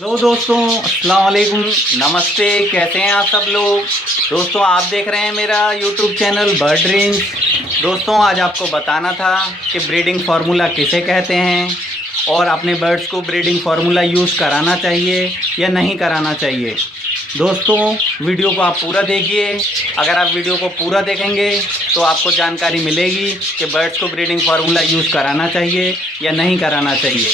Hello दोस्तों, अस्सलाम वालेकुम, नमस्ते। कैसे हैं आप सब लोग। दोस्तों आप देख रहे हैं मेरा यूट्यूब चैनल बर्ड रेंज। दोस्तों आज आपको बताना था कि ब्रीडिंग फार्मूला किसे कहते हैं और अपने बर्ड्स को ब्रीडिंग फार्मूला यूज़ कराना चाहिए या नहीं कराना चाहिए। दोस्तों वीडियो को आप पूरा देखिए। अगर आप वीडियो को पूरा देखेंगे तो आपको जानकारी मिलेगी कि बर्ड्स को ब्रीडिंग फार्मूला यूज़ कराना चाहिए या नहीं कराना चाहिए।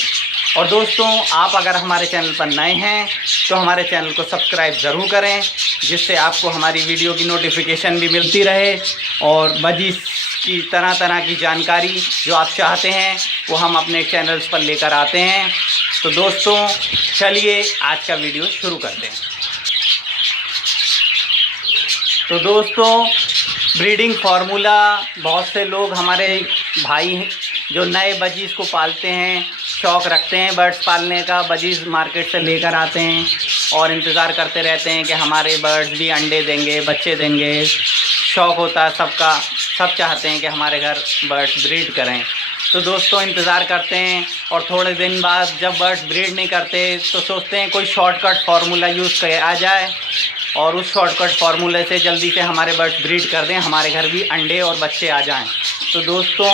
और दोस्तों आप अगर हमारे चैनल पर नए हैं तो हमारे चैनल को सब्सक्राइब ज़रूर करें, जिससे आपको हमारी वीडियो की नोटिफिकेशन भी मिलती रहे और बजीज की तरह तरह की जानकारी जो आप चाहते हैं वो हम अपने चैनल्स पर लेकर आते हैं। तो दोस्तों चलिए आज का वीडियो शुरू करते हैं। तो दोस्तों ब्रीडिंग फार्मूला बहुत से लोग हमारे भाई जो नए बजीज को पालते हैं, शौक़ रखते हैं बर्ड्स पालने का, बजीज मार्केट से लेकर आते हैं और इंतज़ार करते रहते हैं कि हमारे बर्ड्स भी अंडे देंगे, बच्चे देंगे। शौक़ होता है सबका, सब चाहते हैं कि हमारे घर बर्ड्स ब्रीड करें। तो दोस्तों इंतज़ार करते हैं और थोड़े दिन बाद जब बर्ड्स ब्रीड नहीं करते तो सोचते हैं कोई शॉर्टकट फार्मूला यूज़ किया जाए और उस शॉर्टकट फार्मूले से जल्दी से हमारे बर्ड्स ब्रीड कर दें, हमारे घर भी अंडे और बच्चे आ जाएं। तो दोस्तों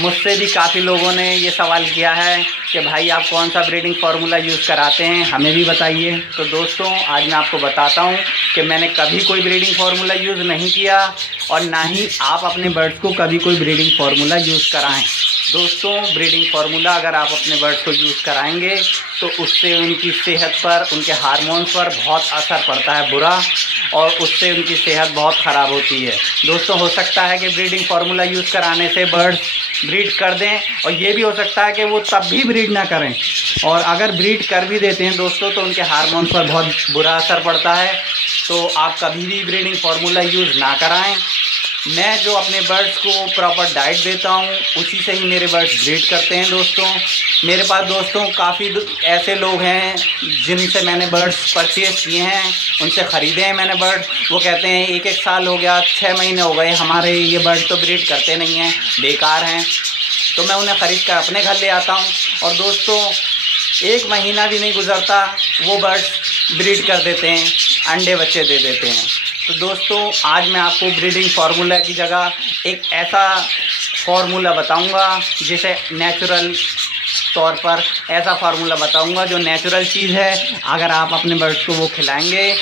मुझसे भी काफ़ी लोगों ने ये सवाल किया है कि भाई आप कौन सा ब्रीडिंग फार्मूला यूज़ कराते हैं, हमें भी बताइए। तो दोस्तों आज मैं आपको बताता हूँ कि मैंने कभी कोई ब्रीडिंग फार्मूला यूज़ नहीं किया और ना ही आप अपने बर्ड्स को कभी कोई ब्रीडिंग फार्मूला यूज़ कराएं। दोस्तों ब्रीडिंग फार्मूला अगर आप अपने बर्ड्स को यूज़ कराएंगे तो उससे उनकी सेहत पर, उनके हार्मोन्स पर बहुत असर पड़ता है बुरा, और उससे उनकी सेहत बहुत ख़राब होती है। दोस्तों हो सकता है कि ब्रीडिंग फार्मूला यूज़ कराने से बर्ड्स ब्रीड कर दें और ये भी हो सकता है कि वो तब भी ब्रीड ना करें, और अगर ब्रीड कर भी देते हैं दोस्तों तो उनके हार्मोन्स पर बहुत बुरा असर पड़ता है। तो आप कभी भी ब्रीडिंग फार्मूला यूज़ ना कराएं। मैं जो अपने बर्ड्स को प्रॉपर डाइट देता हूँ उसी से ही मेरे बर्ड्स ब्रीड करते हैं। दोस्तों मेरे पास दोस्तों काफ़ी ऐसे लोग हैं जिनसे मैंने बर्ड्स परचेज़ किए हैं, उनसे ख़रीदे हैं मैंने बर्ड। वो कहते हैं एक साल हो गया, 6 महीने हो गए, हमारे ये बर्ड तो ब्रीड करते नहीं हैं, बेकार हैं। तो मैं उन्हें ख़रीद कर अपने घर ले आता हूँ और दोस्तों 1 महीना भी नहीं गुजरता वो बर्ड्स ब्रीड कर देते हैं, अंडे बच्चे दे देते हैं। तो दोस्तों आज मैं आपको ब्रीडिंग फार्मूला की जगह एक ऐसा फार्मूला बताऊंगा जिसे नेचुरल तौर पर ऐसा फार्मूला बताऊंगा जो नेचुरल चीज़ है। अगर आप अपने बर्ड्स को वो खिलाएंगे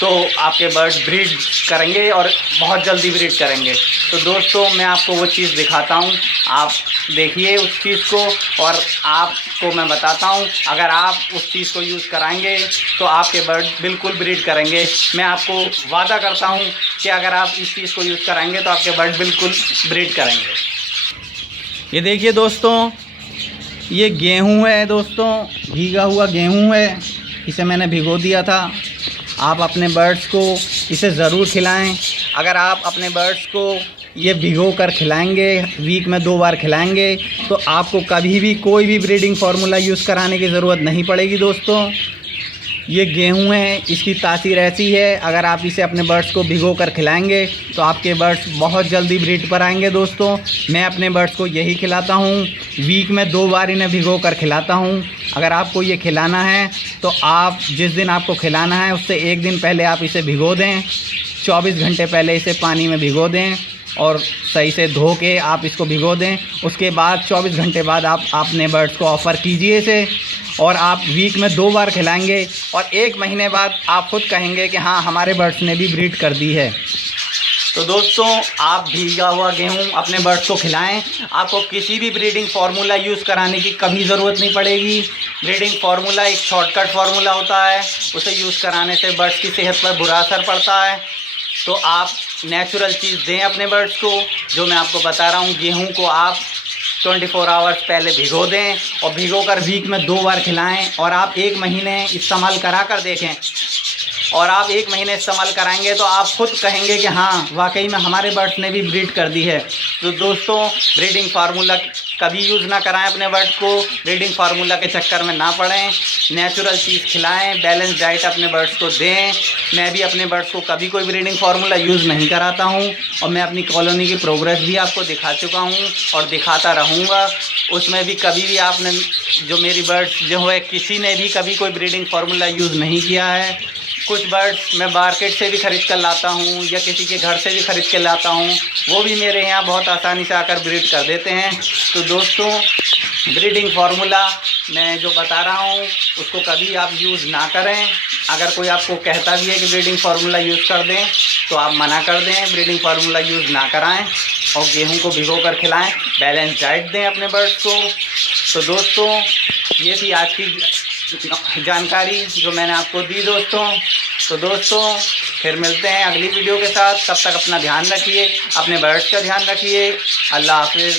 तो आपके बर्ड्स ब्रीड करेंगे और बहुत जल्दी ब्रीड करेंगे। तो दोस्तों मैं आपको वो चीज़ दिखाता हूँ, आप देखिए उस चीज़ को और आपको मैं बताता हूँ। अगर आप उस चीज़ को यूज़ कराएंगे तो आपके बर्ड बिल्कुल ब्रीड करेंगे। मैं आपको वादा करता हूँ कि अगर आप इस चीज़ को यूज़ कराएंगे तो आपके बर्ड बिल्कुल ब्रीड करेंगे। ये देखिए दोस्तों, ये गेहूं है दोस्तों, भीगा हुआ गेहूं है, इसे मैंने भिगो दिया था। आप अपने बर्ड्स को इसे ज़रूर खिलाएं। अगर आप अपने बर्ड्स को ये भिगो कर खिलाएंगे, वीक में 2 बार खिलाएंगे, तो आपको कभी भी कोई भी ब्रीडिंग फार्मूला यूज़ कराने की ज़रूरत नहीं पड़ेगी। दोस्तों ये गेहूं है, इसकी तासीर ऐसी है, अगर आप इसे अपने बर्ड्स को भिगो कर खिलाएंगे तो आपके बर्ड्स बहुत जल्दी ब्रीड पर आएंगे। दोस्तों मैं अपने बर्ड्स को यही खिलाता हूं, वीक में 2 बार इन्हें भिगो कर खिलाता हूं। अगर आपको ये खिलाना है तो आप जिस दिन आपको खिलाना है उससे 1 दिन पहले आप इसे भिगो दें, 24 घंटे पहले इसे पानी में भिगो दें और सही से धो के आप इसको भिगो दें। उसके बाद 24 घंटे बाद आप अपने बर्ड्स को ऑफ़र कीजिए इसे, और आप वीक में 2 बार खिलाएंगे और 1 महीने बाद आप खुद कहेंगे कि हाँ हमारे बर्ड्स ने भी ब्रीड कर दी है। तो दोस्तों आप भीगा हुआ गेहूं अपने बर्ड्स को खिलाएं, आपको किसी भी ब्रीडिंग फार्मूला यूज़ कराने की कभी ज़रूरत नहीं पड़ेगी। ब्रीडिंग फार्मूला एक शॉर्टकट फार्मूला होता है, उसे यूज़ कराने से बर्ड्स की सेहत पर बुरा असर पड़ता है। तो आप नेचुरल चीज़ दें अपने बर्ड्स को, जो मैं आपको बता रहा हूँ। गेहूं को आप 24 आवर्स पहले भिगो दें और भिगो कर वीक में 2 बार खिलाएं और आप 1 महीने इस्तेमाल करा कर देखें। और आप 1 महीने इस्तेमाल कराएंगे तो आप खुद कहेंगे कि हाँ वाकई में हमारे बर्ड्स ने भी ब्रीड कर दी है। तो दोस्तों ब्रीडिंग फार्मूला कभी यूज़ ना कराएं अपने बर्ड को, ब्रीडिंग फार्मूला के चक्कर में ना पड़ें, नेचुरल चीज़ खिलाएं, बैलेंस डाइट अपने बर्ड्स को दें। मैं भी अपने बर्ड्स को कभी कोई ब्रीडिंग फार्मूला यूज़ नहीं कराता हूं और मैं अपनी कॉलोनी की प्रोग्रेस भी आपको दिखा चुका हूं और दिखाता रहूंगा। उसमें भी कभी भी आपने जो मेरी बर्ड्स जो है किसी ने भी कभी कोई ब्रीडिंग फार्मूला यूज़ नहीं किया है। कुछ बर्ड्स मैं मार्केट से भी ख़रीद कर लाता हूँ या किसी के घर से भी ख़रीद कर लाता हूँ, वो भी मेरे यहाँ बहुत आसानी से आकर ब्रीड कर देते हैं। तो दोस्तों ब्रीडिंग फार्मूला मैं जो बता रहा हूँ उसको कभी आप यूज़ ना करें। अगर कोई आपको कहता भी है कि ब्रीडिंग फार्मूला यूज़ कर दें तो आप मना कर दें, ब्रीडिंग फार्मूला यूज़ ना कराएं और गेहूं को भिगो कर खिलाएं, बैलेंस डाइट दें अपने बर्ड्स को। तो दोस्तों ये थी आज की जानकारी जो मैंने आपको दी दोस्तों। तो दोस्तों फिर मिलते हैं अगली वीडियो के साथ, तब तक अपना ध्यान रखिए, अपने बर्ड्स का ध्यान रखिए। अल्लाह हाफिज़।